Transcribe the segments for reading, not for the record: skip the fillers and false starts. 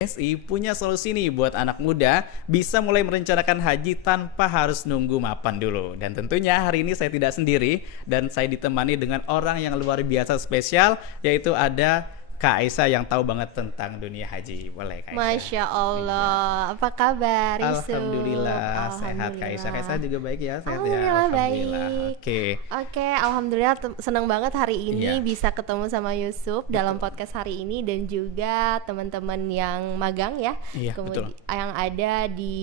SI punya solusi nih buat anak muda bisa mulai merencanakan haji tanpa harus nunggu mapan dulu. Dan tentunya hari ini saya tidak sendiri dan saya ditemani dengan orang yang luar biasa spesial, yaitu ada Kak Aisyah yang tahu banget tentang dunia haji. Boleh Kak Aisyah? Masya Iya. Allah, apa kabar Yusuf? Alhamdulillah sehat Kak Aisyah. Kak Aisyah Alhamdulillah. juga baik ya, sehat ya. Alhamdulillah Alhamdulillah. baik. Oke. Oke, Alhamdulillah senang banget hari ini Iya, bisa ketemu sama Yusuf dalam betul. podcast hari ini dan juga teman-teman yang magang ya, Iya, betul. kemudian yang ada di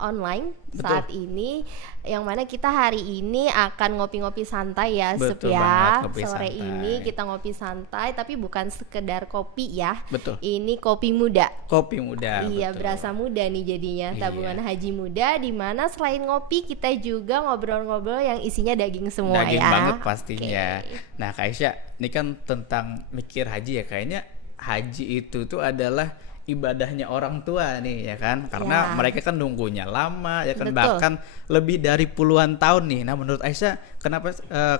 online Betul. saat ini, yang mana kita hari ini akan ngopi-ngopi santai ya, Yusuf Betul banget, ya. ngopi Sore santai. ini kita ngopi santai, tapi bukan sekedar kopi ya. Betul. Ini kopi muda. Kopi muda, Iya, betul. berasa muda nih jadinya. Iya. Tabungan haji muda, di mana selain ngopi kita juga ngobrol-ngobrol yang isinya daging semua Daging ya. banget pastinya. Oke. Nah, Kak Aisyah, ini kan tentang mikir haji ya. Kayaknya haji itu tuh adalah ibadahnya orang tua nih ya kan. Karena Ya. mereka kan nunggunya lama ya kan, Betul. bahkan lebih dari puluhan tahun nih. Nah, menurut Aisyah,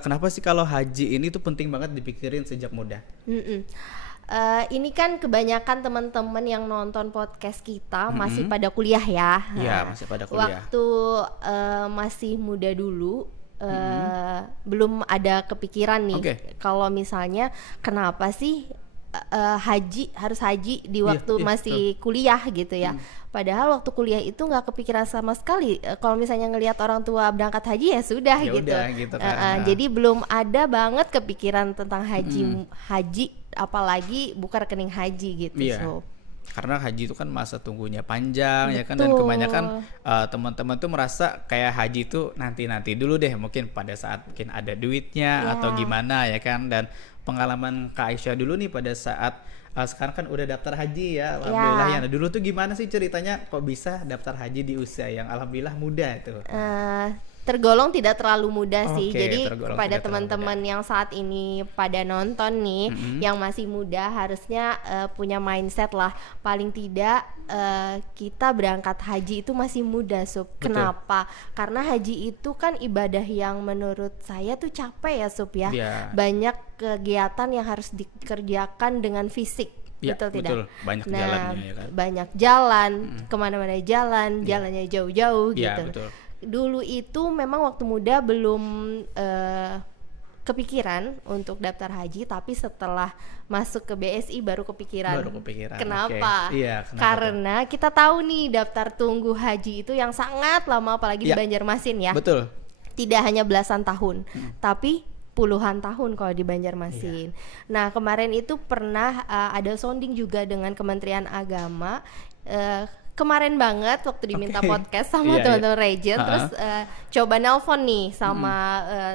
kenapa sih kalau haji ini tuh penting banget dipikirin sejak muda? Mm-mm. Ini kan kebanyakan teman-teman yang nonton podcast kita masih pada kuliah ya. Iya, Nah, masih pada kuliah. waktu masih muda dulu, belum ada kepikiran nih Oke. kalau misalnya kenapa sih harus haji di Iya, waktu iya, masih kuliah gitu ya. Padahal waktu kuliah itu nggak kepikiran sama sekali. Kalau misalnya ngelihat orang tua berangkat haji ya sudah Ya gitu. udah gitu kan. Nah. Jadi belum ada banget kepikiran tentang haji, apalagi buka rekening haji gitu. Iya. So, Karena haji itu kan masa tunggunya panjang ya kan, dan betul. kebanyakan teman-teman tuh merasa kayak haji itu nanti dulu deh, mungkin pada saat mungkin ada duitnya Ya. atau gimana ya kan. Dan pengalaman Kak Aisyah dulu nih pada saat sekarang kan udah daftar haji ya, alhamdulillah ya. Ya. Nah, dulu tuh gimana sih ceritanya kok bisa daftar haji di usia yang alhamdulillah muda itu? Tergolong tidak terlalu muda sih. Oke, Jadi tergolong kepada tidak terlalu teman-teman yang saat ini pada nonton nih, yang masih muda harusnya punya mindset lah. Paling tidak kita berangkat haji itu masih muda, Sup. Betul. Kenapa? Karena haji itu kan ibadah yang menurut saya tuh capek ya, Sup ya. Iya. Banyak kegiatan yang harus dikerjakan dengan fisik. Ya, Betul tidak? betul. Banyak jalannya ya kan. Banyak jalan, kemana-mana jalan, jalannya jauh-jauh Iya, gitu. betul. Dulu itu memang waktu muda belum kepikiran untuk daftar haji, tapi setelah masuk ke BSI baru kepikiran. Baru kepikiran. Kenapa? Oke. Iya, kenapa tuh? Karena kita tahu nih daftar tunggu haji itu yang sangat lama, apalagi di Iya. Banjarmasin ya. Betul. Tidak hanya belasan tahun, tapi puluhan tahun kalau di Banjarmasin. Nah, kemarin itu pernah ada sounding juga dengan Kementerian Agama. Kemarin banget waktu diminta Oke. podcast sama Iya, teman-teman Region, Ha-ha. terus coba nelpon nih sama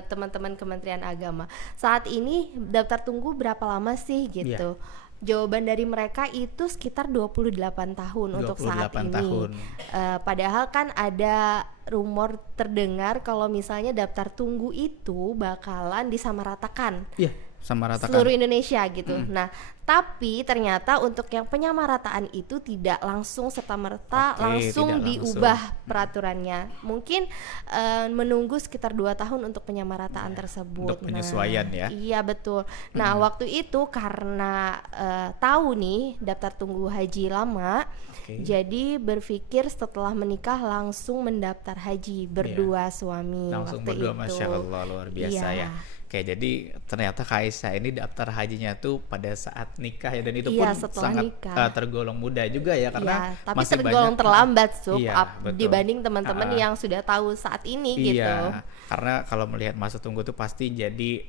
teman-teman Kementerian Agama. Saat ini daftar tunggu berapa lama sih gitu? Jawaban dari mereka itu sekitar 28 tahun untuk saat 28 ini. tahun. Padahal kan ada rumor terdengar kalau misalnya daftar tunggu itu bakalan disamaratakan Iya, sama ratakan. seluruh Indonesia gitu. Nah, tapi ternyata untuk yang penyamarataan itu tidak langsung serta-merta Oke, langsung tidak diubah peraturannya. Mungkin menunggu sekitar 2 tahun untuk penyamarataan tersebut. untuk penyesuaian ya. Iya betul. Nah, waktu itu karena tahu nih daftar tunggu haji lama, Oke. jadi berpikir setelah menikah langsung mendaftar haji berdua suami Langsung waktu berdua, itu. Masya Allah, luar biasa Iya. ya. Oke, jadi ternyata Kak Aisyah ini daftar hajinya tuh pada saat nikah ya, dan itu Iya, pun setelah sangat nikah. tergolong muda juga ya, karena Iya, tapi masih tergolong banyak terlambat Sup, Iya, betul. dibanding teman-teman Ah. yang sudah tahu saat ini gitu. Iya, karena kalau melihat masa tunggu tuh pasti jadi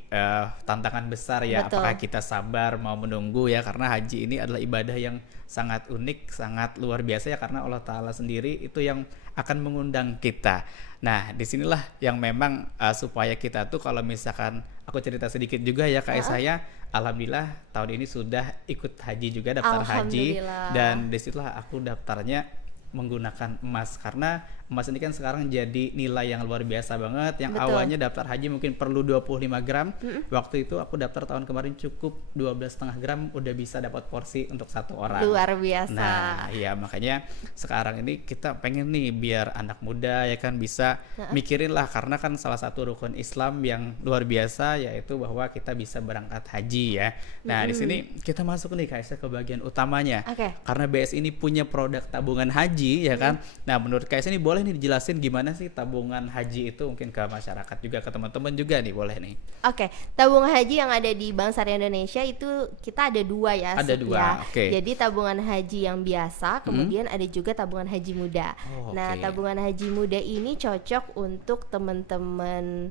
tantangan besar ya. Betul. Apakah kita sabar mau menunggu ya, karena haji ini adalah ibadah yang sangat unik, sangat luar biasa ya, karena Allah Ta'ala sendiri itu yang akan mengundang kita. Nah, disinilah yang memang supaya kita tuh, kalau misalkan aku cerita sedikit juga ya Kak, saya alhamdulillah tahun ini sudah ikut haji juga, daftar haji, Alhamdulillah. dan disitulah aku daftarnya menggunakan emas, karena emas ini kan sekarang jadi nilai yang luar biasa banget, yang Betul. awalnya daftar haji mungkin perlu 25 gram, waktu itu aku daftar tahun kemarin cukup 12,5 gram udah bisa dapat porsi untuk satu orang. Luar biasa. Nah, iya makanya sekarang ini kita pengen nih biar anak muda ya kan bisa mikirin lah, karena kan salah satu rukun Islam yang luar biasa yaitu bahwa kita bisa berangkat haji ya. Nah, di sini kita masuk nih Kak Aisyah ke bagian utamanya. Oke. Karena BSI ini punya produk tabungan haji ya kan. Nah, menurut Kak Aisyah ini boleh nih dijelasin gimana sih tabungan haji itu, mungkin ke masyarakat juga, ke teman-teman juga nih, boleh nih. Oke, tabungan haji yang ada di Bank Syariah Indonesia itu kita ada dua ya. Ada Sup, dua, ya. oke. Jadi tabungan haji yang biasa, kemudian ada juga tabungan haji muda. Oh, Nah, oke. tabungan haji muda ini cocok untuk teman-teman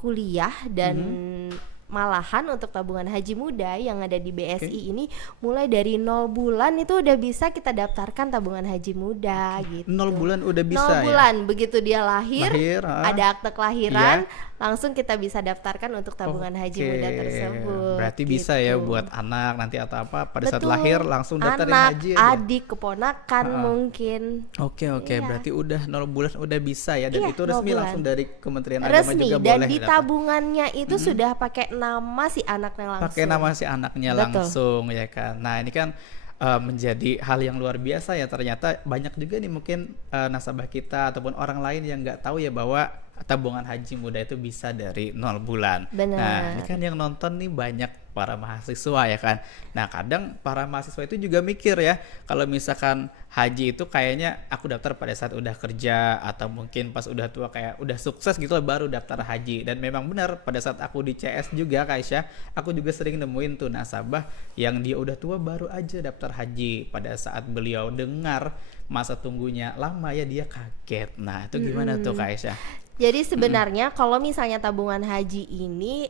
kuliah dan malahan untuk tabungan haji muda yang ada di BSI ini mulai dari 0 bulan itu udah bisa kita daftarkan tabungan haji muda gitu. 0 bulan udah 0 bisa ya? bulan begitu dia lahir, ah. ada akte kelahiran, langsung kita bisa daftarkan untuk tabungan haji muda Oke. tersebut. Berarti bisa ya gitu. buat anak nanti atau apa pada saat Betul. lahir langsung daftarin anak, haji aja. adik, keponakan mungkin. Oke, Iya. berarti udah 0 bulan udah bisa ya, dan Iya, itu 0 resmi bulan. langsung dari Kementerian Agama Resmi juga dan boleh di dapat. tabungannya itu sudah pakai nama si anaknya langsung. Pakai nama si anaknya Betul. langsung ya kan. Nah, ini kan menjadi hal yang luar biasa ya, ternyata banyak juga nih mungkin nasabah kita ataupun orang lain yang nggak tahu ya bahwa tabungan haji muda itu bisa dari 0 bulan. Benar. Nah, ini kan yang nonton nih banyak para mahasiswa ya kan. Nah, kadang para mahasiswa itu juga mikir ya, kalau misalkan haji itu kayaknya aku daftar pada saat udah kerja atau mungkin pas udah tua kayak udah sukses gitu loh baru daftar haji. Dan memang benar, pada saat aku di CS juga Kak Aisyah, aku juga sering nemuin tuh nasabah yang dia udah tua baru aja daftar haji. Pada saat beliau dengar masa tunggunya lama ya dia kaget. Nah, itu gimana tuh Kak Aisyah? Jadi sebenarnya kalau misalnya tabungan haji ini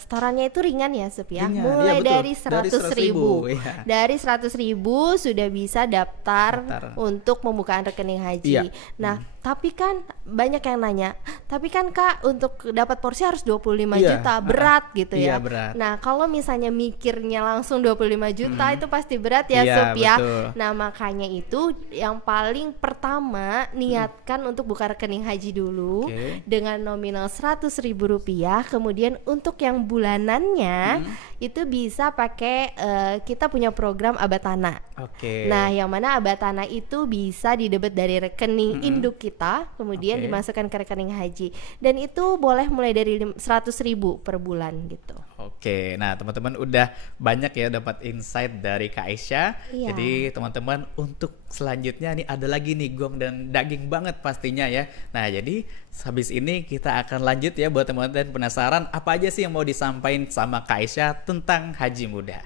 setorannya itu ringan ya Sup ya. Ringan, Mulai iya betul. dari Dari 100.000. 100.000, iya. Dari 100.000 sudah bisa daftar untuk pembukaan rekening haji. Iya. Nah, tapi kan banyak yang nanya, tapi kan Kak untuk dapat porsi harus 25 Iya, juta, berat gitu iya, ya. berat. Nah, kalau misalnya mikirnya langsung 25 juta itu pasti berat ya Iya, Sup ya. betul. Nah, makanya itu yang paling pertama niatkan untuk buka rekening haji dulu. Oke. Dengan nominal Rp100.000, kemudian untuk yang bulanannya itu bisa pakai kita punya program Abatana. Oke. Nah, yang mana Abatana itu bisa didebet dari rekening induk kita, kemudian Oke. dimasukkan ke rekening haji. Dan itu boleh mulai dari 100.000 per bulan gitu. Oke, nah teman-teman udah banyak ya dapat insight dari Kak Aisyah. Iya. Jadi teman-teman untuk selanjutnya nih ada lagi nih gong dan daging banget pastinya ya. Nah jadi habis ini kita akan lanjut ya buat teman-teman penasaran apa aja sih yang mau disampaikan sama Kak Aisyah tentang haji muda.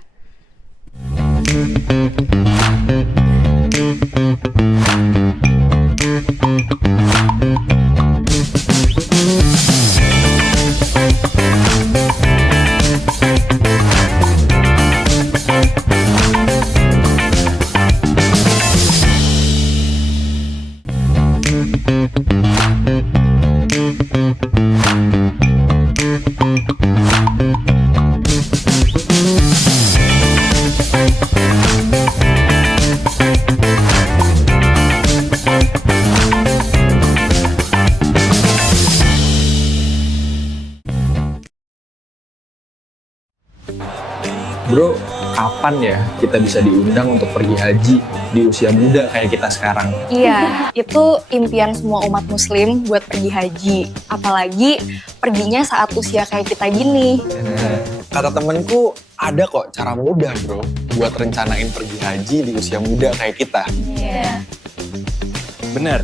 Bro, kapan ya kita bisa diundang untuk pergi haji di usia muda kayak kita sekarang? Iya, itu impian semua umat muslim buat pergi haji. Apalagi perginya saat usia kayak kita gini. Kata temenku, ada kok cara mudah bro buat rencanain pergi haji di usia muda kayak kita. Benar,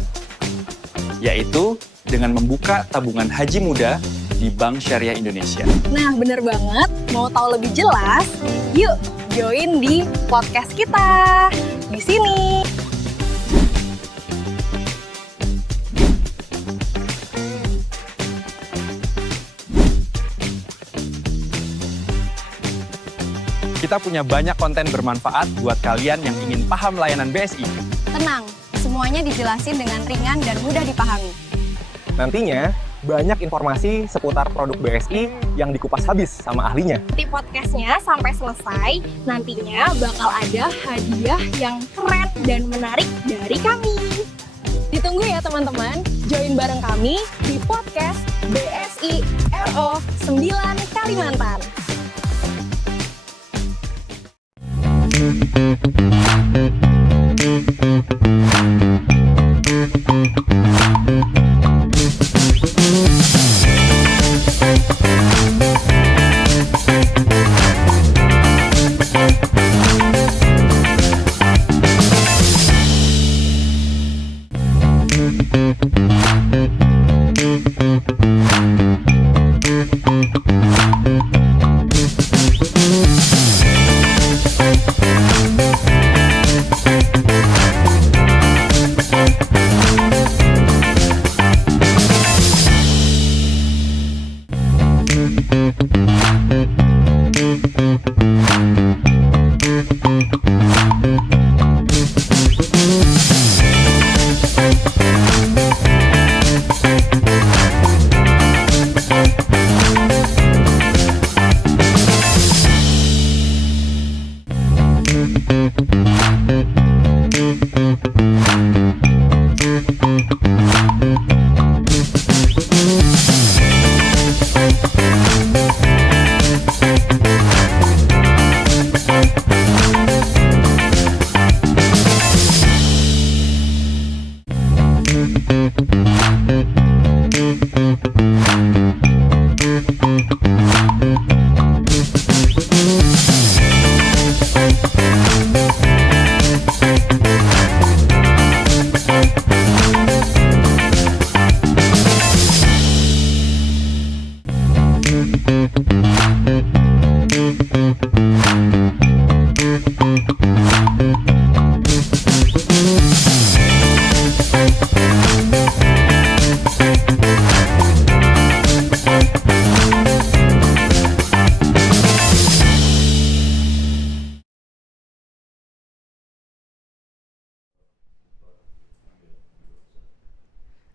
yaitu dengan membuka tabungan haji muda di Bank Syariah Indonesia. Nah, bener banget. Mau tahu lebih jelas? Yuk, join di podcast kita. Di sini. Kita punya banyak konten bermanfaat buat kalian yang ingin paham layanan BSI. Tenang, semuanya dijelasin dengan ringan dan mudah dipahami. Nantinya, banyak informasi seputar produk BSI yang dikupas habis sama ahlinya. Di podcastnya sampai selesai, nantinya bakal ada hadiah yang keren dan menarik dari kami. Ditunggu ya. ya teman-teman, join bareng kami di podcast BSI RO 9 Kalimantan.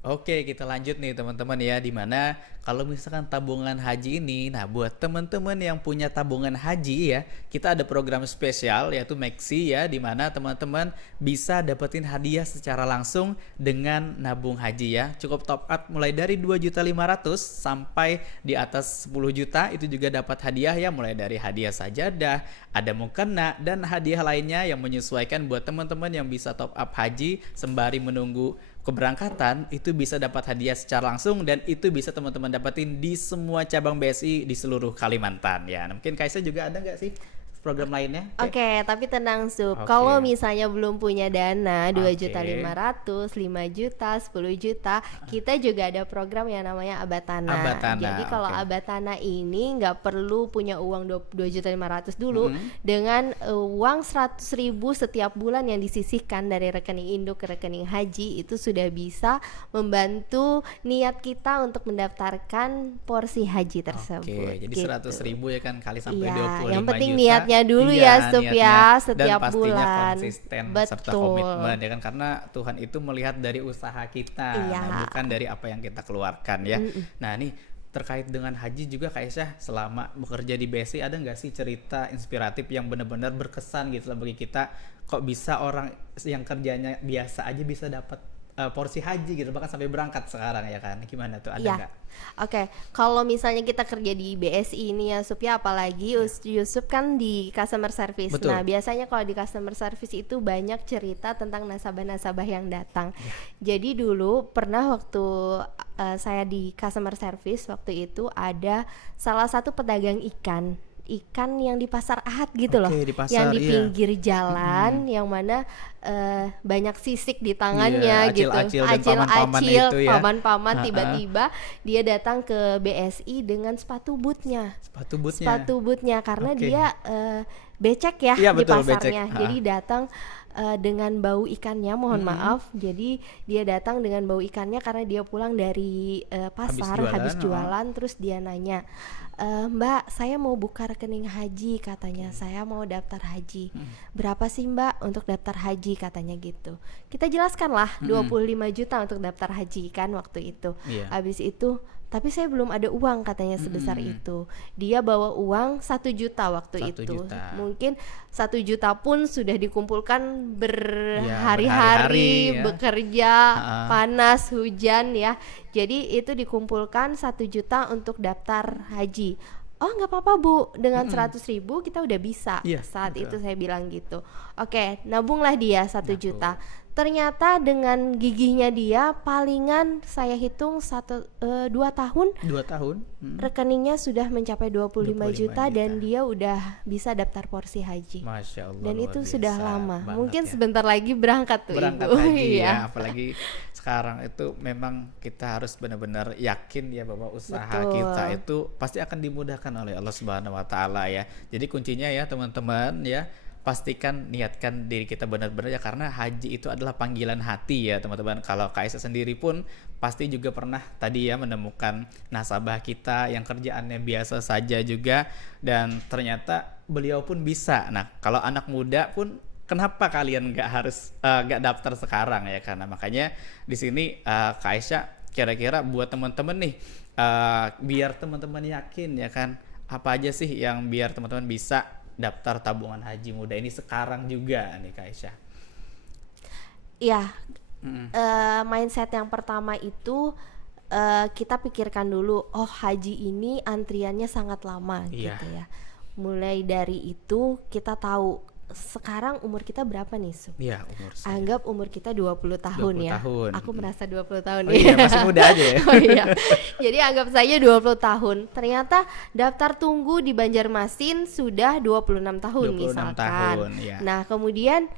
Oke, kita lanjut nih teman-teman ya, dimana kalau misalkan tabungan haji ini, nah buat teman-teman yang punya tabungan haji ya, kita ada program spesial yaitu Maxi ya, dimana teman-teman bisa dapetin hadiah secara langsung dengan nabung haji ya. Cukup top up mulai dari 2.500.000 sampai di atas 10 juta, itu juga dapat hadiah ya, mulai dari hadiah sajadah, ada mukena, dan hadiah lainnya yang menyesuaikan buat teman-teman yang bisa top up haji sembari menunggu keberangkatan. Itu bisa dapat hadiah secara langsung, dan itu bisa teman-teman dapatin di semua cabang BSI di seluruh Kalimantan ya. Nah, mungkin Kaisa juga ada nggak sih program lainnya? Oke, tapi tenang Sup. Oke. Kalau misalnya belum punya dana Oke. 2.500.000, 5 juta, 10 juta, kita juga ada program yang namanya Abatana. Abatana, Jadi kalau oke. Abatana ini nggak perlu punya uang 2.500.000 dulu, dengan uang 100.000 setiap bulan yang disisihkan dari rekening induk ke rekening haji, itu sudah bisa membantu niat kita untuk mendaftarkan porsi haji tersebut. Oke, jadi gitu. 100.000 ya kan, kali sampai Iya, 25 yang penting juta. niatnya dulu Iya, ya Sup niatnya. ya, setiap dan pastinya bulan. konsisten serta Betul. komitmen ya kan, karena Tuhan itu melihat dari usaha kita, Iya. nah, bukan dari apa yang kita keluarkan ya. Nah nih, terkait dengan haji juga Kak Aisyah, selama bekerja di BSI ada nggak sih cerita inspiratif yang benar-benar berkesan gitu lah bagi kita, kok bisa orang yang kerjanya biasa aja bisa dapat porsi haji gitu, bahkan sampai berangkat sekarang ya kan, gimana tuh, ada Iya. nggak? Oke, kalau misalnya kita kerja di BSI ini ya Sup ya, apalagi Yusuf kan di customer service. Betul. Nah, biasanya kalau di customer service itu banyak cerita tentang nasabah-nasabah yang datang. Jadi dulu pernah waktu saya di customer service, waktu itu ada salah satu pedagang ikan yang di pasar Ahad gitu loh, Oke, di pasar, yang di iya. pinggir jalan, yang mana banyak sisik di tangannya Iya, gitu, acil-acil dan paman-paman acil-acil, itu ya. paman-paman. Ha-ha. Tiba-tiba dia datang ke BSI dengan sepatu bootnya, Sepatu bootnya. karena Oke. dia becek ya Iya, di betul, pasarnya. becek. Ha. Jadi datang dengan bau ikannya, mohon maaf. Jadi dia datang dengan bau ikannya karena dia pulang dari pasar jualan, habis jualan, terus dia nanya, Mbak, saya mau buka rekening haji katanya, saya mau daftar haji. Berapa sih Mbak untuk daftar haji katanya gitu. Kita jelaskan lah 25 juta untuk daftar haji kan waktu itu. Iya. Habis itu, tapi saya belum ada uang katanya sebesar itu. Dia bawa uang 1 juta waktu 1 itu. juta. Mungkin 1 juta pun sudah dikumpulkan berhari-hari berhari-hari ya. bekerja, panas, hujan ya. Jadi itu dikumpulkan 1 juta untuk daftar haji. Oh nggak apa-apa Bu, dengan 100.000 kita udah bisa. Iya, Saat betul. itu saya bilang gitu. Oke, nabunglah dia 1 juta. Ternyata dengan gigihnya dia, palingan saya hitung 2 tahun 2 tahun. rekeningnya sudah mencapai 25 juta. juta dan dia udah bisa daftar porsi haji. Masya Allah. Dan luar itu biasa sudah lama. banget Mungkin ya. sebentar lagi berangkat tuh Berangkat Ibu. haji Iya. ya, apalagi sekarang itu memang kita harus benar-benar yakin ya bahwa usaha Betul. kita itu pasti akan dimudahkan oleh Allah Subhanahu wa taala ya. Jadi kuncinya ya teman-teman ya, pastikan niatkan diri kita benar-benar ya, karena haji itu adalah panggilan hati ya teman-teman. Kalau Kaisa sendiri pun pasti juga pernah tadi ya menemukan nasabah kita yang kerjaannya biasa saja juga, dan ternyata beliau pun bisa. Nah kalau anak muda pun kenapa kalian nggak daftar sekarang ya, karena makanya di sini Kak Aisyah kira-kira buat teman-teman nih, biar teman-teman yakin ya kan, apa aja sih yang biar teman-teman bisa daftar tabungan haji muda ini sekarang juga nih Kak Aisyah. Ya, mindset yang pertama itu kita pikirkan dulu, oh haji ini antriannya sangat lama Iya. gitu ya. Mulai dari itu kita tahu sekarang umur kita berapa nih Sub? Iya, umur saya. Anggap umur kita 20 tahun 20 ya. tahun. Aku merasa 20 tahun Oh iya, masih muda aja ya. Oh iya. Jadi anggap saja 20 tahun. Ternyata daftar tunggu di Banjarmasin sudah 26 tahun 26 misalkan. tahun, iya. Nah, kemudian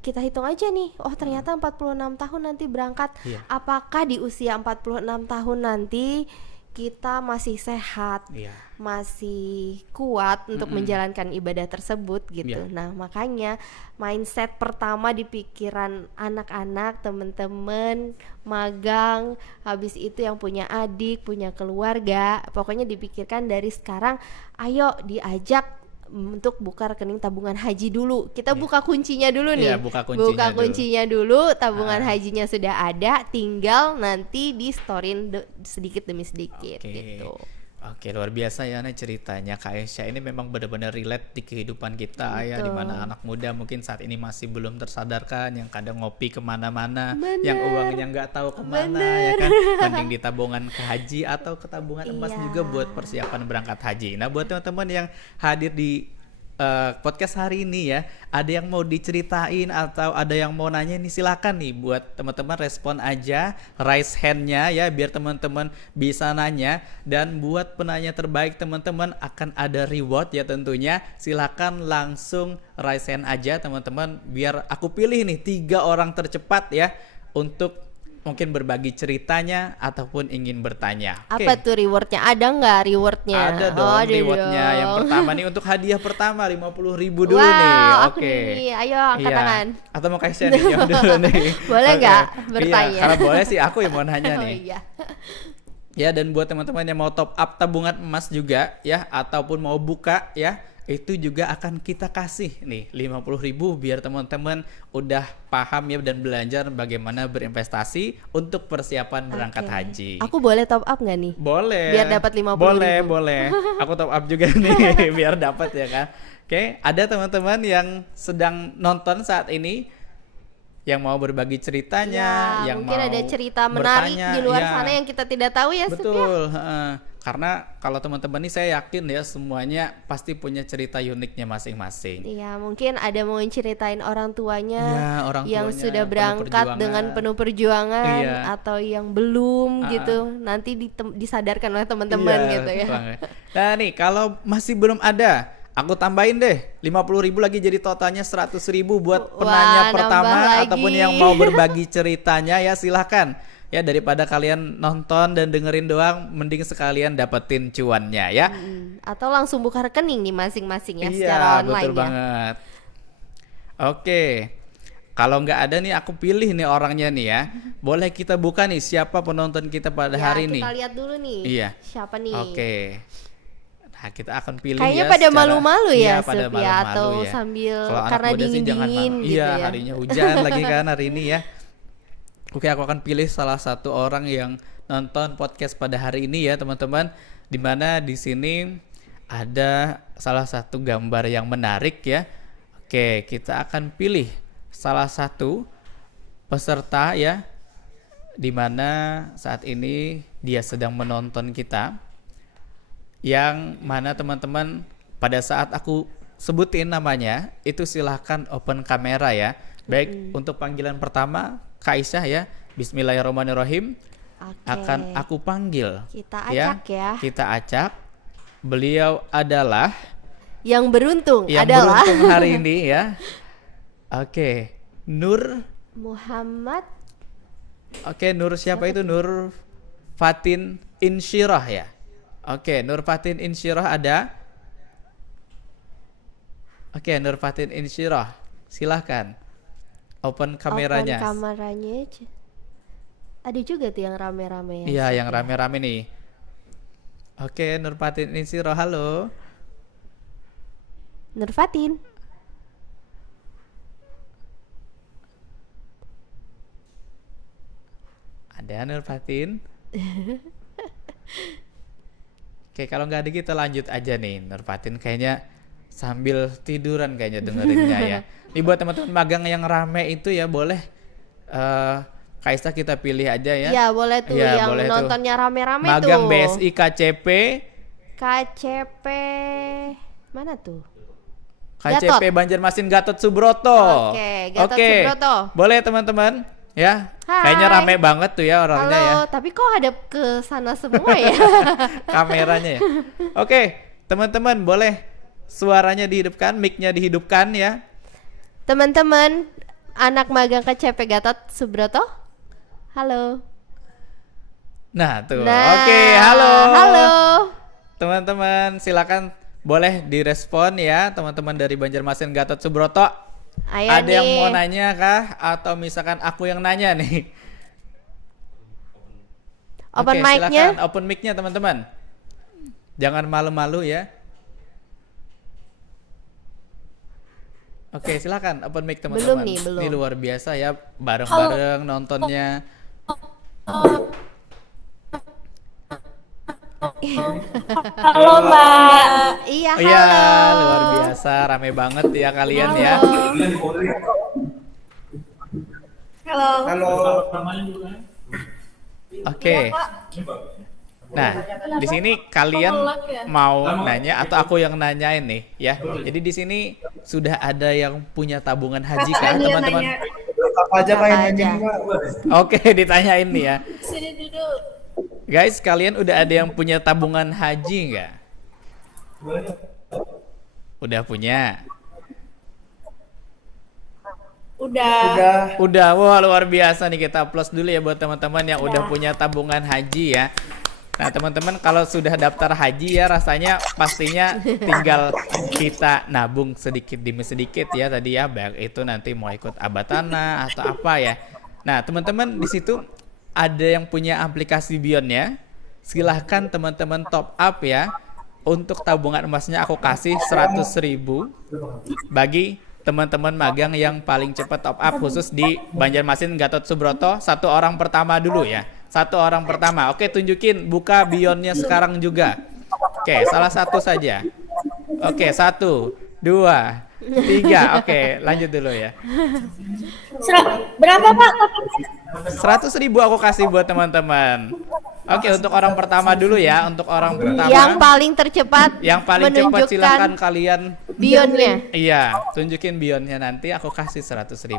kita hitung aja nih. Oh, ternyata 46 tahun nanti berangkat. Iya. Apakah di usia 46 tahun nanti kita masih sehat? Iya. Masih kuat untuk menjalankan ibadah tersebut gitu. Iya. Nah, makanya mindset pertama di pikiran anak-anak, temen-temen magang, habis itu yang punya adik, punya keluarga, pokoknya dipikirkan dari sekarang, ayo diajak untuk buka rekening tabungan haji dulu. Kita buka kuncinya dulu nih. Iya, buka kuncinya dulu. kuncinya dulu, tabungan hajinya sudah ada, tinggal nanti di storein sedikit demi sedikit Oke. gitu. Oke, luar biasa ya nih ceritanya Kak Aisyah. Ini memang benar-benar relate di kehidupan kita ya, Betul. dimana anak muda mungkin saat ini masih belum tersadarkan, yang kadang ngopi kemana-mana, Bener. yang uangnya nggak tahu kemana ya kan, mending di tabungan ke haji atau ke tabungan emas Iya. juga buat persiapan berangkat haji. Nah buat teman-teman yang hadir di podcast hari ini ya, ada yang mau diceritain atau ada yang mau nanya nih, silakan nih buat teman-teman respon aja, raise hand-nya ya, biar teman-teman bisa nanya. Dan buat penanya terbaik teman-teman akan ada reward ya tentunya. Silakan langsung raise hand aja teman-teman, biar aku pilih nih 3 orang tercepat ya untuk mungkin berbagi ceritanya ataupun ingin bertanya. Oke. Apa tuh rewardnya? Ada nggak rewardnya? Ada dong Oh, ada rewardnya. dong. Yang pertama nih untuk hadiah pertama 50.000 dulu Wow, nih. aku Oke. nih. Ayo angkat Iya. tangan. Atau mau kasih nih jawab dulu nih. Boleh Oke. nggak Iya, bertanya? kalau boleh sih aku yang mau nanya Oh nih. iya. Ya, dan buat teman-teman yang mau top up tabungan emas juga ya, ataupun mau buka ya, itu juga akan kita kasih nih 50.000 biar teman-teman udah paham ya dan belajar bagaimana berinvestasi untuk persiapan berangkat Oke. haji. Aku boleh top up nggak nih? Boleh. Biar dapat 50.000. Boleh. Aku top up juga nih biar dapat ya kan. Oke, ada teman-teman yang sedang nonton saat ini yang mau berbagi ceritanya, Ya, yang mungkin mau ada cerita menarik bertanya, di luar ya. sana yang kita tidak tahu ya, Sub, ya? Betul, heeh. Karena kalau teman-teman ini saya yakin ya semuanya pasti punya cerita uniknya masing-masing. Iya, mungkin ada mau ceritain orang tuanya Iya, orang yang tuanya sudah penuh berangkat perjuangan. dengan penuh perjuangan Iya. atau yang belum gitu. Nanti disadarkan oleh teman-teman Iya, gitu ya. banget. Nah nih, kalau masih belum ada, aku tambahin deh 50.000 lagi jadi totalnya 100.000 buat Wah, penanya nambah pertama lagi. ataupun yang mau berbagi ceritanya ya silahkan. Ya daripada kalian nonton dan dengerin doang, mending sekalian dapetin cuannya ya. Atau langsung buka rekening nih masing-masing ya Iya, secara online betul ya. banget. Oke. Kalau nggak ada nih, aku pilih nih orangnya nih ya. boleh kita buka nih siapa penonton kita pada Ya, hari ini. kita lihat dulu nih. Iya. Siapa nih? Oke. Nah, kita akan pilih Kayaknya ya pada secara- malu-malu ya, Iya, pada Sup, ya, malu-malu atau ya. sambil Kalau anak karena muda sih jangan dingin-dingin malu. gitu Iya, ya. harinya hujan lagi kan hari ini ya. Oke, aku akan pilih salah satu orang yang nonton podcast pada hari ini ya, teman-teman. Dimana di sini ada salah satu gambar yang menarik ya. Oke, kita akan pilih salah satu peserta ya, dimana saat ini dia sedang menonton kita. Yang mana teman-teman pada saat aku sebutin namanya itu silahkan open kamera ya. Baik, untuk panggilan pertama Kak Aisyah ya. Bismillahirrahmanirrahim. Oke. Akan aku panggil. Kita acak ya. Kita acak. Beliau adalah Yang beruntung yang adalah beruntung hari ini ya. Oke, Nur. Muhammad. Oke, Nur siapa itu? Nur Fatin Insyirah ya. Oke, Nur Fatin Insyirah ada. Oke, Nur Fatin Insyirah. Silahkan. Open kameranya. Open kameranya. Ada juga tuh yang rame-rame ya. Iya, Sup, yang rame-rame nih. Oke, Nur Fatin Insyirah, halo. Nur Fatin. Ada Nur Fatin. Oke, kalau nggak ada kita lanjut aja nih. Nur Fatin kayaknya sambil tiduran kayaknya dengerinnya ya. Ini buat teman-teman magang yang rame itu ya boleh Kaisa kita pilih aja ya. Iya, boleh tuh Iya, yang boleh tuh. nontonnya rame-rame tuh. Magang BSI KCP. KCP mana tuh? KCP Gatot. Banjarmasin Gatot Subroto. Oke, Gatot Subroto. Boleh teman-teman ya. Hai. Kayaknya rame banget tuh ya orangnya ya. Halo, tapi kok hadap ke sana semua ya? Kameranya ya. Oke, teman-teman boleh suaranya dihidupkan, mic-nya dihidupkan ya. Teman-teman, anak magang KCP Gatot Subroto. Halo. Nah, tuh. Nah, Oke, halo. Halo. Teman-teman, silakan boleh direspon ya, teman-teman dari Banjarmasin Gatot Subroto. Ayo Ada yang nih. mau nanya kah atau misalkan aku yang nanya nih? Open Oke, mic-nya. silakan open mic-nya teman-teman. Jangan malu-malu ya. Oke, silakan open mic teman-teman. Belum nih, belum. Ini luar biasa ya, bareng-bareng nontonnya. Halo Mbak. Iya, Oh iya, halo. luar biasa, rame banget ya kalian ya. Halo. Oke. Nah, di sini kalian mau nanya atau aku yang nanyain nih ya. Jadi di sini sudah ada yang punya tabungan haji kah, teman-teman? Apa aja Apa pengen aja? nanya Mbak? Oke, ditanyain nih ya. Guys, kalian udah ada yang punya tabungan haji nggak? Udah punya? Udah, wah luar biasa nih, kita plus dulu ya buat teman-teman yang udah punya tabungan haji ya. Nah teman-teman kalau sudah daftar haji ya rasanya pastinya tinggal kita nabung sedikit demi sedikit ya tadi ya, baik itu nanti mau ikut abatana atau apa ya. Nah teman-teman di situ ada yang punya aplikasi Bion ya, silahkan teman-teman top up ya. Untuk tabungan emasnya aku kasih 100.000 bagi teman-teman magang yang paling cepat top up khusus di Banjarmasin Gatot Subroto, satu orang pertama dulu ya. Satu orang pertama. Oke, tunjukin buka Bionnya sekarang juga. Oke, salah satu saja. Oke, 1, 2, 3. Oke, lanjut dulu ya. Berapa Pak? 100.000 aku kasih buat teman-teman. Oke, untuk orang pertama dulu ya. Untuk orang pertama Yang paling tercepat yang paling cepat menunjukkan silahkan kalian. Bionnya. Iya, tunjukin Bionnya nanti aku kasih 100.000.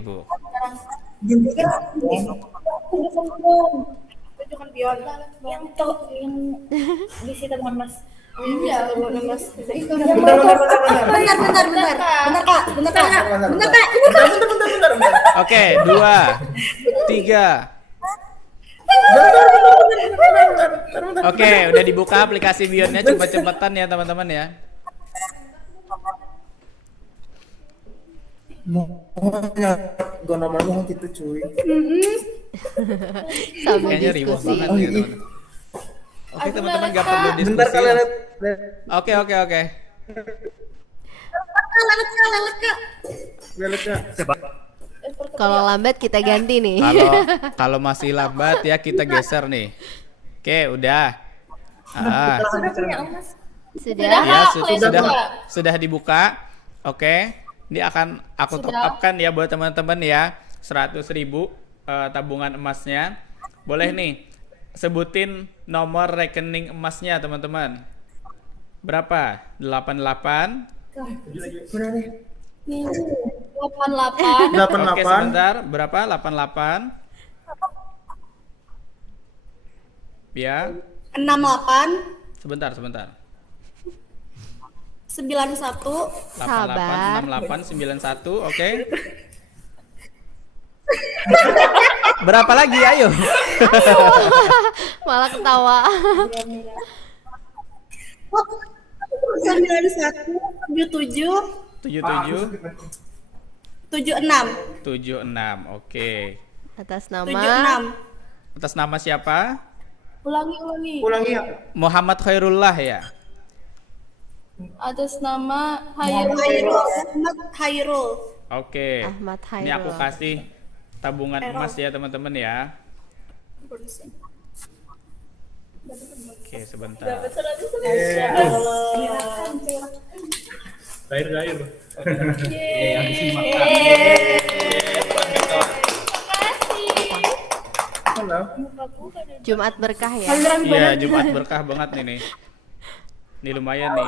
Tunjukkan Bion. Yang di situ teman Mas. Iya, teman Mas. Bentar Kak. Oke, 2, 3. Oke, udah dibuka aplikasi Bionnya, cepet-cepetan ya teman-teman ya. Gak namanya gitu cuy. Sambil Kayaknya riuh diskusi. banget ya teman-teman. Oke teman-teman nggak perlu diskusi. Bentar kalian lihat. Oke. Kalau lambat kita ganti nih. Kalau masih lambat ya kita geser nih. Oke, udah. Sudah. Ya, sudah dibuka. Oke. Ini akan aku top up kan ya buat teman-teman ya. 100.000 tabungan emasnya. Boleh nih sebutin nomor rekening emasnya teman-teman. Berapa? 88. 88 Oke, sebentar. Berapa? 88. Ya, 68 sebentar. 91 Sabar. 88 68 91, oke. Berapa lagi? Ayo. Malah ketawa. 91 77 77 76 76. Oke. Atas nama 76 Atas nama siapa? ulangi Muhammad Khairullah ya. atas nama Hairul Oke. Ahmad Ini aku Hairul. kasih tabungan emas ya teman-teman ya. Oke, sebentar. Jumat berkah ya. Iya, Jumat berkah banget nih. Ini lumayan nih.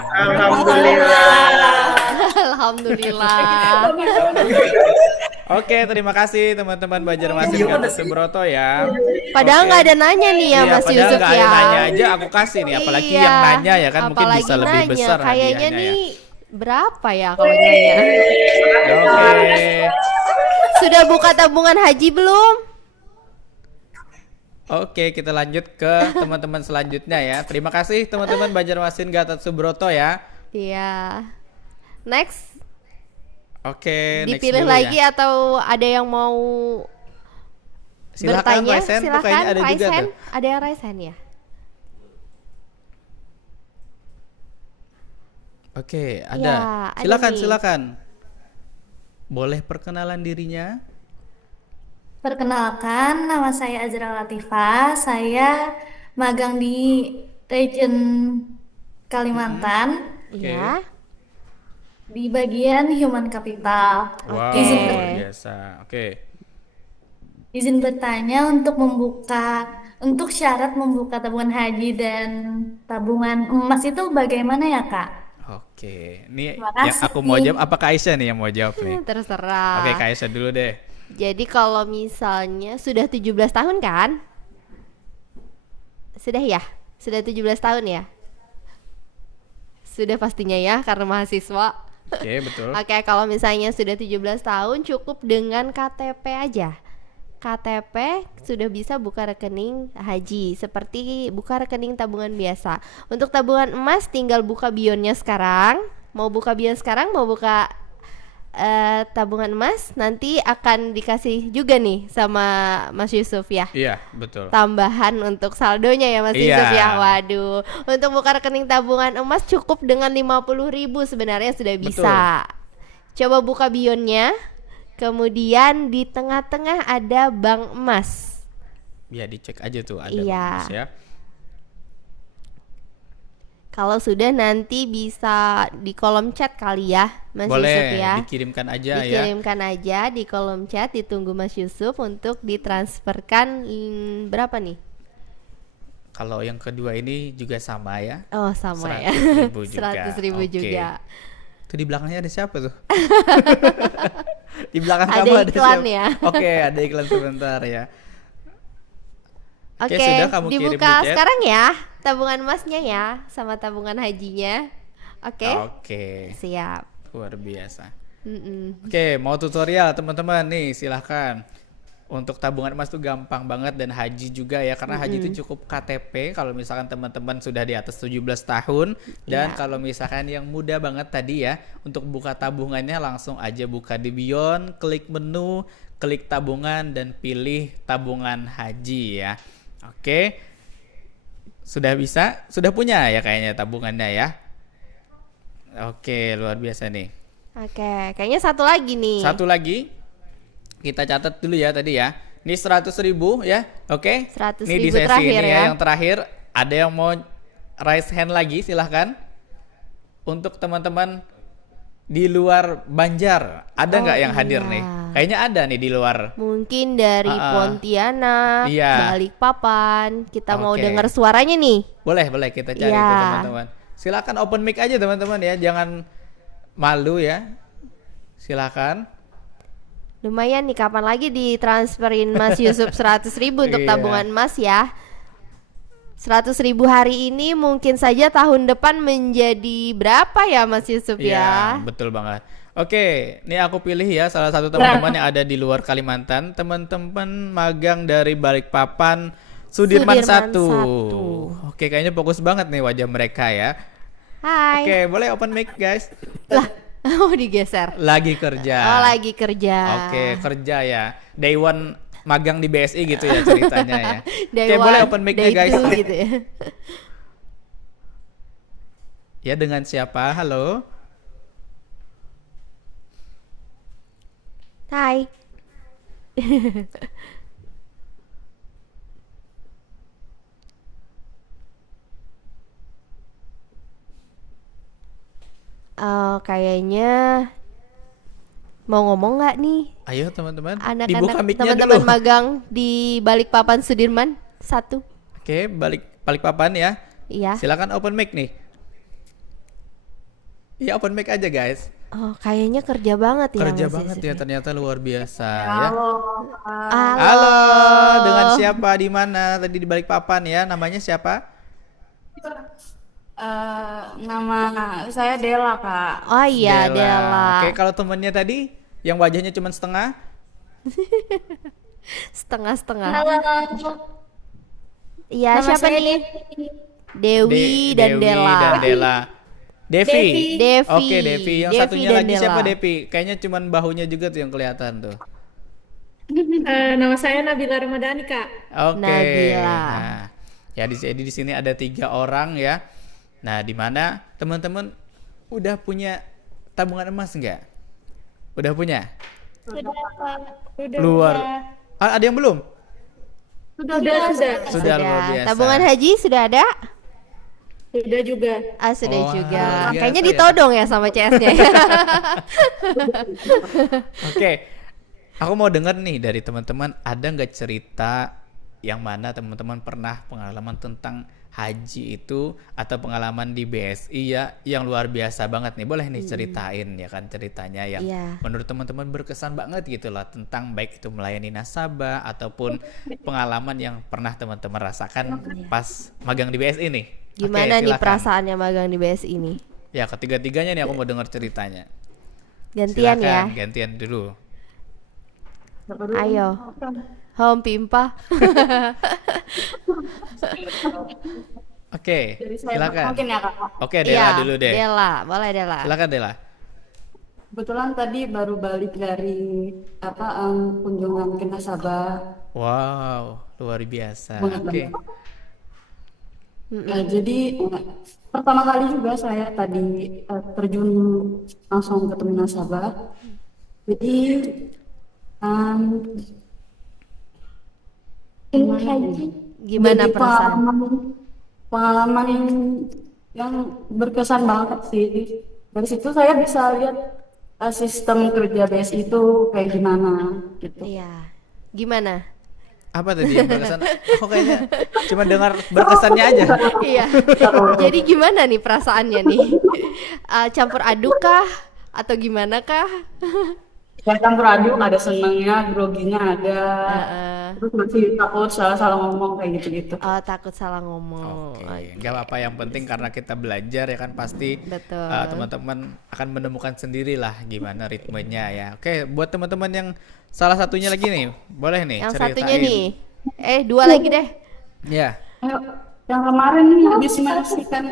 Alhamdulillah. Oke, terima kasih teman-teman Banjarmasin Gatot Subroto ya. Padahal nggak ada nanya nih ya Iya, Mas padahal Yusuf nggak ada ya. nanya aja aku kasih nih, apalagi Iya, yang nanya ya kan mungkin apalagi bisa lebih nanya. besar Kayaknya hadiahnya nih berapa ya kalau nanya? ya. Oke. Sudah buka tabungan haji belum? Oke, kita lanjut ke teman-teman selanjutnya ya. Terima kasih teman-teman Banjarmasin Gatot Subroto ya. Iya. Next, Oke, next dipilih dulu lagi ya. atau ada yang mau Silakan bertanya? Raisen, tuh Silakan kayaknya ada juga Raisen. tuh. Ada yang Raisen ya? Oke, ada. Ya, ada Silakan, nih. silakan. Boleh perkenalan dirinya? Perkenalkan, nama saya Azra Latifah. Saya magang di Region Kalimantan Oke. Iya. di bagian Human Capital. Wow, Oke. luar biasa. Oke. Izin bertanya untuk syarat membuka tabungan haji dan tabungan emas itu bagaimana ya, Kak? Oke. Ini Terima yang kasih. aku mau jawab apa Kak Aisyah nih yang mau jawab nih? Terserah. Oke, Kak Aisyah dulu deh. Jadi kalau misalnya sudah 17 tahun kan? Sudah ya? Sudah 17 tahun ya? Sudah pastinya ya karena mahasiswa. Oke, betul. Oke, kalau misalnya sudah 17 tahun cukup dengan KTP aja. KTP sudah bisa buka rekening haji seperti buka rekening tabungan biasa. Untuk tabungan emas tinggal buka bionnya sekarang. Mau buka bion sekarang, mau buka tabungan emas nanti akan dikasih juga nih sama Mas Yusuf ya. Iya, betul. Tambahan untuk saldonya ya Mas Iya. Yusuf ya. Waduh, untuk buka rekening tabungan emas cukup dengan 50.000 sebenarnya sudah bisa. Coba buka bionnya. Kemudian di tengah-tengah ada bank emas. Ya, dicek aja tuh ada Iya. bagus ya. Kalau sudah nanti bisa di kolom chat kali ya Mas Yusuf Boleh ya. dikirimkan aja ya. Dikirimkan aja di kolom chat, ditunggu Mas Yusuf untuk ditransferkan berapa nih? Kalau yang kedua ini juga sama ya. Oh sama ya. 100.000 juga. 100.000 Oke. juga. Itu di belakangnya ada siapa tuh? Di belakang Ada kamu ada iklan siapa? ya. Oke, ada iklan sebentar ya. Oke, sudah kamu kirim dibuka di chat. sekarang ya tabungan emasnya ya sama tabungan hajinya. Oke. Oke. Siap. Luar biasa. Mm-mm. Oke, mau tutorial teman-teman nih, silahkan. Untuk tabungan emas tuh gampang banget dan haji juga ya, karena haji itu cukup KTP kalau misalkan teman-teman sudah di atas 17 tahun dan Iya. kalau misalkan yang muda banget tadi ya, untuk buka tabungannya langsung aja buka di Beyond, klik menu, klik tabungan dan pilih tabungan haji ya. Oke. Sudah bisa? Sudah punya ya kayaknya tabungannya ya. Oke, luar biasa nih. Oke, kayaknya satu lagi nih. Satu lagi. Kita catat dulu ya tadi ya. Ini 100.000 ya. Oke. 100.000 Ini di sesi terakhir ini ya. yang terakhir. Ada yang mau raise hand lagi, silahkan. Untuk teman-teman di luar Banjar, ada nggak yang hadir iya. nih? Kayaknya ada nih di luar. Mungkin dari Pontianak, Iya. Balikpapan. Kita mau Oke. dengar suaranya nih. Boleh kita cari Iya. itu teman-teman. Silakan open mic aja teman-teman ya, jangan malu ya. Silakan. Lumayan nih, kapan lagi ditransferin Mas Yusuf 100.000 untuk Iya. tabungan emas ya. 100.000 hari ini mungkin saja tahun depan menjadi berapa ya Mas Yusuf Iya, ya? betul banget. Oke, ini aku pilih ya salah satu teman-teman yang ada di luar Kalimantan, teman-teman magang dari Balikpapan, Sudirman 1. 1. Oke, kayaknya fokus banget nih wajah mereka ya. Hai. Oke, boleh open mic guys. Lah, oh digeser. Lagi kerja. Oh, lagi kerja. Oke, kerja ya. Day one magang di BSI gitu ya ceritanya ya. Day Oke, boleh one, open mic-nya day guys. two gitu ya. Ya, dengan siapa? Halo. Hai. Kayaknya mau ngomong nggak nih Ayo teman-teman, dibuka anak-anak mic-nya teman-teman dulu. magang di Balikpapan Sudirman 1? Oke, Balikpapan ya. Iya. Silakan open mic nih. Iya, open mic aja guys. Oh, kayaknya kerja banget ya Kerja Mas banget Yusuf ya, ternyata luar biasa ya. Halo. Halo, dengan siapa, di mana? Tadi di Balikpapan ya, namanya siapa? Nama saya Dela, Kak. Oh iya, Dela. Oke, kalau temennya tadi yang wajahnya cuma setengah? Setengah-setengah. Halo. Iya, Nama siapa saya nih? Dewi dan Dewi Dela. dan Dela. Devi. Devi. Oke, Devi. Yang Devi satunya dan lagi Dela. siapa, Devi? Kayaknya cuma bahunya juga tuh yang kelihatan tuh. Nama saya Nabila Ramadhani, Kak. Oke. Nabila. Nah, ya jadi di sini ada 3 orang ya. Nah, di mana teman-teman udah punya tabungan emas nggak? Udah punya? Sudah, Pak. Luar. Ada yang belum? Sudah. Sudah luar biasa. Tabungan haji sudah ada? Sudah juga. Ah, sudah Wah, juga. luar biasa Kayaknya ya. ditodong ya sama CS-nya. Ya. Oke. Aku mau denger nih dari teman-teman, ada nggak cerita yang mana teman-teman pernah pengalaman tentang haji itu atau pengalaman di BSI ya yang luar biasa banget nih. Boleh nih ceritain ya kan ceritanya yang Iya. menurut teman-teman berkesan banget gitu lah tentang baik itu melayani nasabah ataupun pengalaman yang pernah teman-teman rasakan pas magang di BSI nih. Gimana Oke, nih silakan. perasaannya magang di BSI ini? Ya, ketiga-tiganya nih aku mau denger ceritanya. Gantian ya. Silakan, gantian dulu. Ayo. Home Pimpa. Oke, silakan. Mungkin ya, Kak. Oke, Dela Iya, dulu deh. Dela, boleh Dela. Silakan Dela. Kebetulan tadi baru balik dari kunjungan ke nasabah. Wow, luar biasa. Banget, Oke. Jadi pertama kali juga saya tadi terjun langsung ketemu nasabah. Jadi Gimana jadi perasaan? pengalaman yang berkesan banget sih. Dari situ saya bisa lihat sistem kerja BSI itu kayak gimana gitu. Iya. Gimana? Apa tadi yang berkesan? Aku kayaknya cuma dengar berkesannya aja. Iya. Jadi gimana nih perasaannya nih? Campur aduk kah? Atau gimana kah? Ya campur aduk, ada senangnya, groginya ada. Terus masih takut salah-salah ngomong kayak gitu-gitu. Oh, takut salah ngomong. Oke, nggak apa-apa, yang penting karena kita belajar ya kan pasti Betul. teman-teman akan menemukan sendirilah gimana ritmenya ya. Oke, buat teman-teman yang salah satunya lagi nih, boleh nih Yang ceritain. satunya nih. Dua lagi deh. Ya. Ayo, yang kemarin nih habis menyaksikan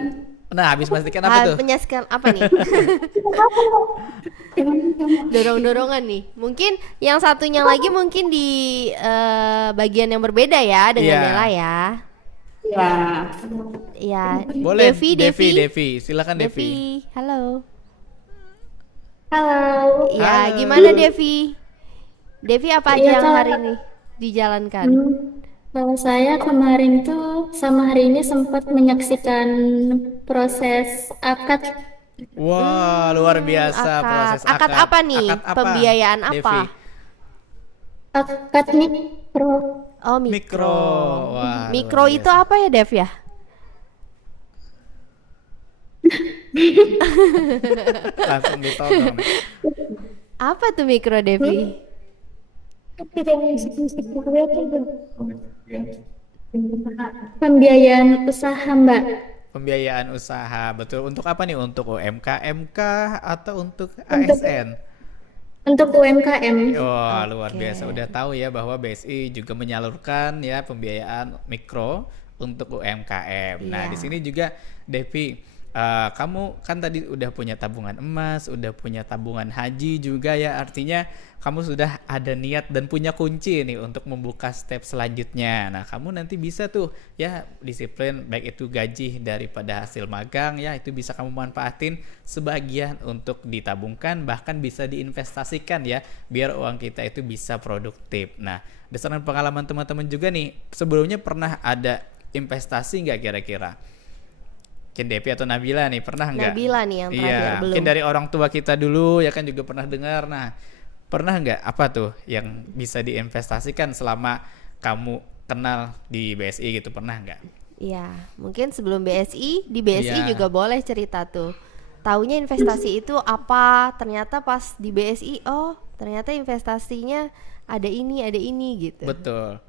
Nah, habis pastikan apa tuh? Menyaksikan apa nih? Dorong-dorongan nih. Mungkin yang satunya lagi mungkin di bagian yang berbeda ya dengan Iya. Dela ya. Ya, Ya, Boleh, Devi. Devi. Silakan Devi. Devi, halo. Halo. Ya, Halo. gimana Devi? Devi apa aja Iya, yang Kak. hari ini dijalankan? Kalau saya kemarin tuh sama hari ini sempat menyaksikan proses akad. Wah, luar biasa Akad. proses Akad apa nih? Akad apa, Pembiayaan Devi? apa? Akad mikro. Oh, Mikro. Wah, Mikro luar itu biasa. apa ya, Dev ya? Langsung ditodong nih. Apa tuh mikro, Devi? Pembiayaan usaha, Mbak. Pembiayaan usaha, betul. Untuk apa nih? Untuk UMKM kah atau untuk ASN? Untuk UMKM. Wah, luar Oke. biasa. Udah tahu ya bahwa BSI juga menyalurkan ya pembiayaan mikro untuk UMKM. Nah, Iya. di sini juga Devi, kamu kan tadi udah punya tabungan emas, udah punya tabungan haji juga ya. Artinya kamu sudah ada niat dan punya kunci nih untuk membuka step selanjutnya. Nah, kamu nanti bisa tuh ya disiplin, baik itu gaji daripada hasil magang ya, itu bisa kamu manfaatin sebagian untuk ditabungkan, bahkan bisa diinvestasikan ya, biar uang kita itu bisa produktif. Nah, berdasarkan pengalaman teman-teman juga nih, sebelumnya pernah ada investasi nggak kira-kira? Mungkin Devi atau Nabila nih, pernah nggak? Nabila nih yang terakhir, Iya, belum. mungkin dari orang tua kita dulu ya kan juga pernah dengar. Nah, pernah nggak apa tuh yang bisa diinvestasikan selama kamu kenal di BSI gitu, pernah nggak? Iya, mungkin sebelum BSI, di BSI Iya. juga boleh cerita tuh. Taunya investasi itu apa? Ternyata pas di BSI, oh ternyata investasinya ada ini gitu. Betul.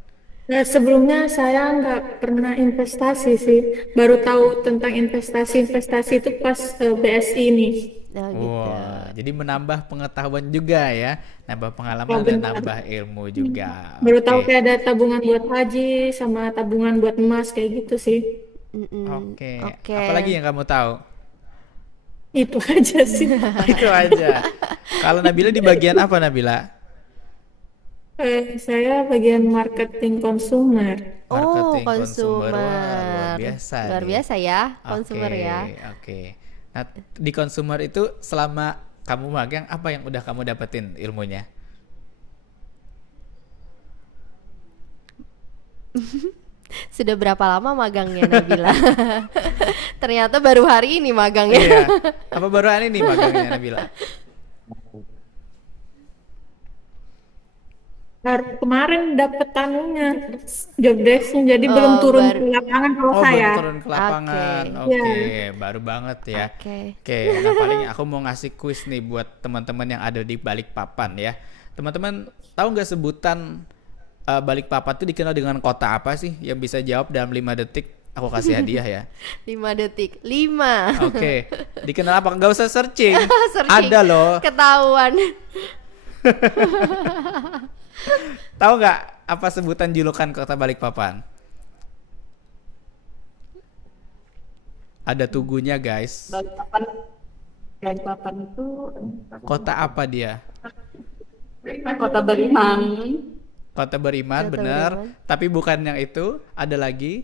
Nah, sebelumnya saya nggak pernah investasi sih. Baru tahu tentang investasi itu pas BSI ini. Nah, gitu. Wah, jadi menambah pengetahuan juga ya, nambah pengalaman dan nambah ilmu juga. Baru tahu Oke. kayak ada tabungan buat haji sama tabungan buat emas kayak gitu sih. Oke. Oke. Apalagi yang kamu tahu? Itu aja sih. Itu aja. Kalau Nabila di bagian apa, Nabila? Saya bagian marketing konsumer. Oh, Marketing konsumer. Wah, luar biasa Luar nih. biasa ya, konsumer Oke, ya. Oke. Nah, di konsumer itu selama kamu magang apa yang udah kamu dapetin ilmunya? Sudah berapa lama magangnya Nabila? Ternyata baru hari ini magangnya. Iya. Apa baru hari ini magangnya Nabila? Baru kemarin dapet tanunya, job desk-nya, jadi belum turun baru. ke lapangan kalau Oh, saya. baru turun ke lapangan. Oke. Oke, baru banget ya. Oke. Oke, nah paling aku mau ngasih kuis nih buat teman-teman yang ada di Balikpapan ya. Teman-teman tahu nggak sebutan Balikpapan itu dikenal dengan kota apa sih? Yang bisa jawab dalam 5 detik, aku kasih hadiah ya. 5 detik. 5. Oke, dikenal apa? Nggak usah searching. Searching. Ada loh. Ketahuan. Tahu nggak apa sebutan julukan kota Balikpapan? Ada tugunya guys. Balikpapan itu Kota apa dia? kota beriman. Kota beriman, Kota benar. beriman. Tapi bukan yang itu. Ada lagi.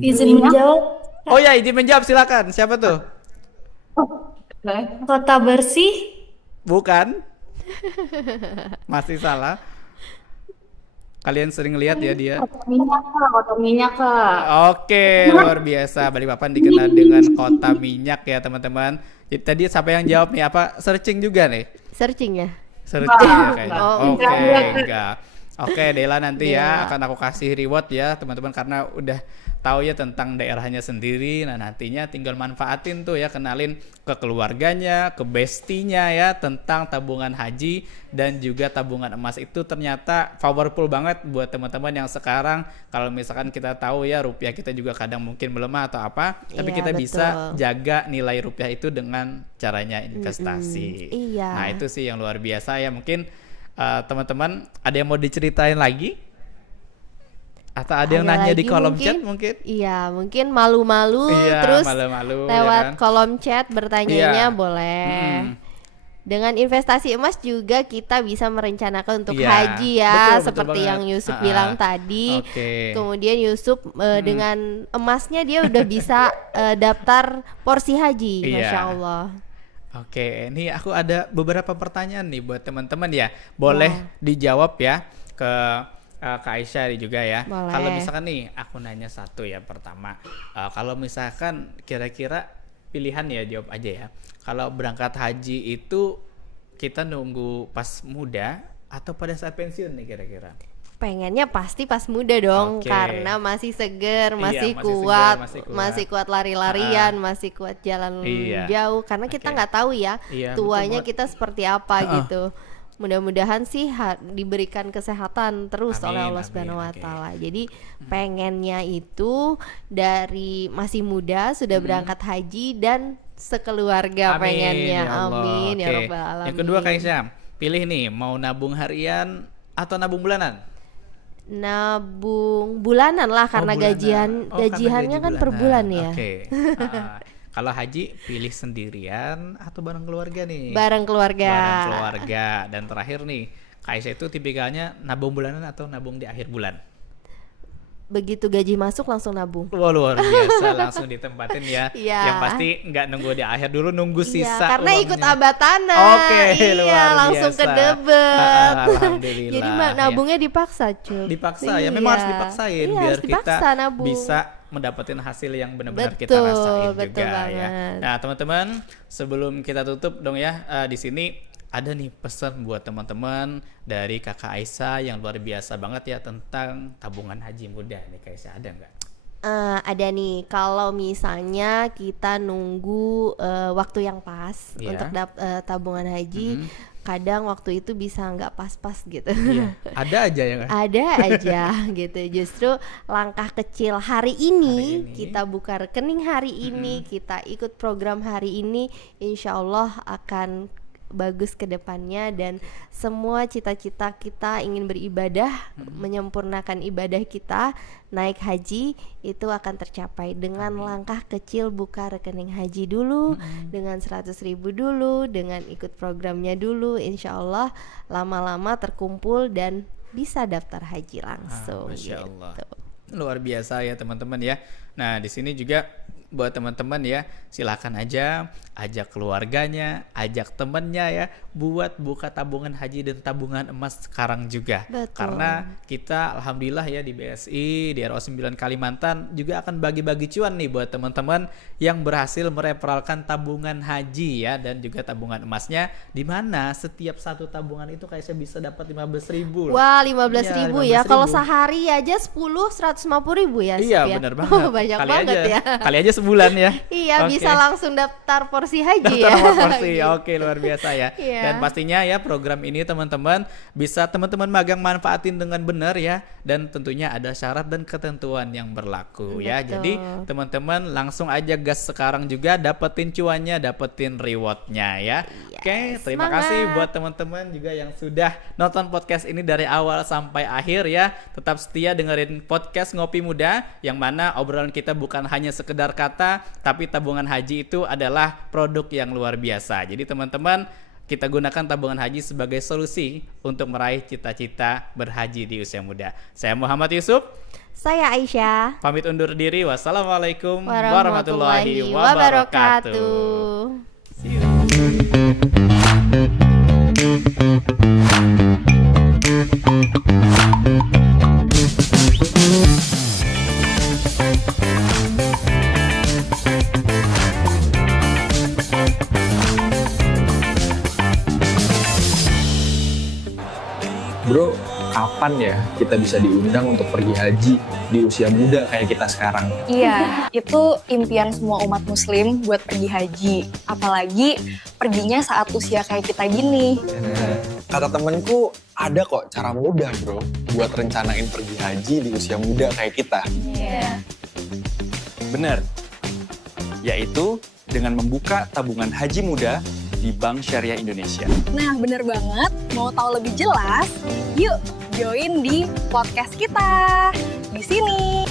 Izin menjawab. Oh ya, izin menjawab silakan. Siapa tuh? Kota bersih. Bukan. Masih salah. Kalian sering lihat ya dia. Kota minyak, Kak. Oke, luar biasa. Balikpapan dikenal dengan kota minyak ya, teman-teman. Jadi tadi siapa yang jawab nih? Apa searching juga nih? Searching ya. Searching ya kayaknya. Oh, Oke, enggak. Oke, Dela nanti ya akan aku kasih reward ya, teman-teman, karena udah tahu ya tentang daerahnya sendiri. Nah, nantinya tinggal manfaatin tuh ya, kenalin ke keluarganya, ke bestinya ya tentang tabungan haji dan juga tabungan emas. Itu ternyata powerful banget buat teman-teman yang sekarang kalau misalkan kita tahu ya rupiah kita juga kadang mungkin melemah atau apa, tapi Iya, kita bisa betul. jaga nilai rupiah itu dengan caranya investasi. Iya. Nah, itu sih yang luar biasa ya. Mungkin teman-teman ada yang mau diceritain lagi? Atau ada yang nanya di lagi kolom mungkin, chat mungkin? Iya, mungkin malu-malu Iya, terus malu-malu, lewat ya kan? kolom chat bertanyanya Iya. boleh. Dengan investasi emas juga kita bisa merencanakan untuk Iya, haji ya, betul seperti banget. yang Yusuf bilang tadi. Oke. Kemudian Yusuf dengan emasnya dia udah bisa daftar porsi haji, Iya. Masya Allah. Oke, ini aku ada beberapa pertanyaan nih buat teman-teman ya. Boleh dijawab ya ke Kak Aisyah juga ya. Boleh. Kalau misalkan nih aku nanya satu ya pertama. Kalau misalkan kira-kira pilihan ya jawab aja ya. Kalau berangkat haji itu kita nunggu pas muda atau pada saat pensiun nih kira-kira? Pengennya pasti pas muda dong, Oke. karena masih seger, masih masih segar, kuat, masih kuat. masih kuat lari-larian, masih kuat jalan Iya. jauh. Karena kita Oke. nggak tahu ya Iya, tuanya betul banget. kita seperti apa gitu. Mudah-mudahan sih diberikan kesehatan terus oleh Amin, Allah amin, Subhanahu wa oke. taala. Jadi pengennya itu dari masih muda sudah berangkat haji dan sekeluarga pengennya. ya Allah. Amin ya Oke. rabbal alamin. Yang kedua Kak Aisyah, pilih nih mau nabung harian atau nabung bulanan? Nabung bulanan lah karena bulanan. gajiannya Karena kan gaji per bulan ya. Oke. Kalau haji pilih sendirian atau bareng keluarga nih? Bareng keluarga. Bareng keluarga. Dan terakhir nih, Kak Aisyah itu tipikalnya nabung bulanan atau nabung di akhir bulan? Begitu gaji masuk langsung nabung. Wah, luar biasa, langsung ditempatin ya. Iya. Yang pasti nggak nunggu di akhir dulu, nunggu Iya, sisa karena uangnya. ikut abatana. Oke, iya, luar langsung biasa. kedebet. Alhamdulillah. Jadi ya. nabungnya dipaksa, cuy. Dipaksa ya, memang harus Iya. dipaksain Iya, biar harus dipaksa kita nabung. bisa mendapatkan hasil yang benar-benar kita Betul, rasain betul juga ya. banget. Nah, teman-teman, sebelum kita tutup dong ya, di sini ada nih pesan buat teman-teman dari Kakak Aisyah yang luar biasa banget ya tentang tabungan haji muda nih. Kak Aisyah ada nggak? Ada nih, kalau misalnya kita nunggu waktu yang pas Iya. untuk tabungan haji, kadang waktu itu bisa nggak pas-pas gitu. Iya, ada aja ya kan? Ada aja gitu. Justru langkah kecil hari ini, kita buka rekening hari ini, kita ikut program hari ini, insya Allah akan bagus ke depannya, dan semua cita-cita kita ingin beribadah, menyempurnakan ibadah kita, naik haji itu akan tercapai dengan langkah kecil. Buka rekening haji dulu dengan 100.000 dulu, dengan ikut programnya dulu, insya Allah lama-lama terkumpul dan bisa daftar haji langsung. Masya gitu. Allah. Luar biasa ya teman-teman ya. Nah, di sini juga buat teman-teman ya, silakan aja ajak keluarganya, ajak temennya ya buat buka tabungan haji dan tabungan emas sekarang juga. Betul. Karena kita alhamdulillah ya di BSI, di RO 9 Kalimantan juga akan bagi-bagi cuan nih buat teman-teman yang berhasil mereferalkan tabungan haji ya, dan juga tabungan emasnya, di mana setiap satu tabungan itu kayak saya bisa dapat 15.000 loh. Wah, 15.000 ya. 15.000. Kalau sehari aja 150.000 ya, Sip, Iya, ya? benar banget. Banyak Kali banget aja, ya. Kali aja sebulan ya. Iya, Oke. bisa langsung daftar porsi haji Daftar ya. nomor porsi. Oke, luar biasa ya. Iya. Dan pastinya ya program ini teman-teman bisa teman-teman magang manfaatin dengan benar ya, dan tentunya ada syarat dan ketentuan yang berlaku ya. Betul. Jadi teman-teman langsung aja gas sekarang juga, dapetin cuannya, dapetin rewardnya ya. Oke, terima semangat. kasih buat teman-teman juga yang sudah nonton podcast ini dari awal sampai akhir ya. Tetap setia dengerin podcast Ngopi Muda, yang mana obrolan kita bukan hanya sekedar kata, tapi tabungan haji itu adalah produk yang luar biasa. Jadi teman-teman, kita gunakan tabungan haji sebagai solusi untuk meraih cita-cita berhaji di usia muda. Saya Muhammad Yusuf, Saya Aisyah. pamit undur diri. Wassalamualaikum Warahmatullahi wabarakatuh. See you. Bro, kapan ya kita bisa diundang untuk pergi haji di usia muda kayak kita sekarang? Iya, itu impian semua umat muslim buat pergi haji. Apalagi perginya saat usia kayak kita gini. Kata temenku, ada kok cara mudah bro buat rencanain pergi haji di usia muda kayak kita. Benar, yaitu dengan membuka tabungan haji muda di Bank Syariah Indonesia. Nah, bener banget. Mau tahu lebih jelas? Yuk join di podcast kita. Di sini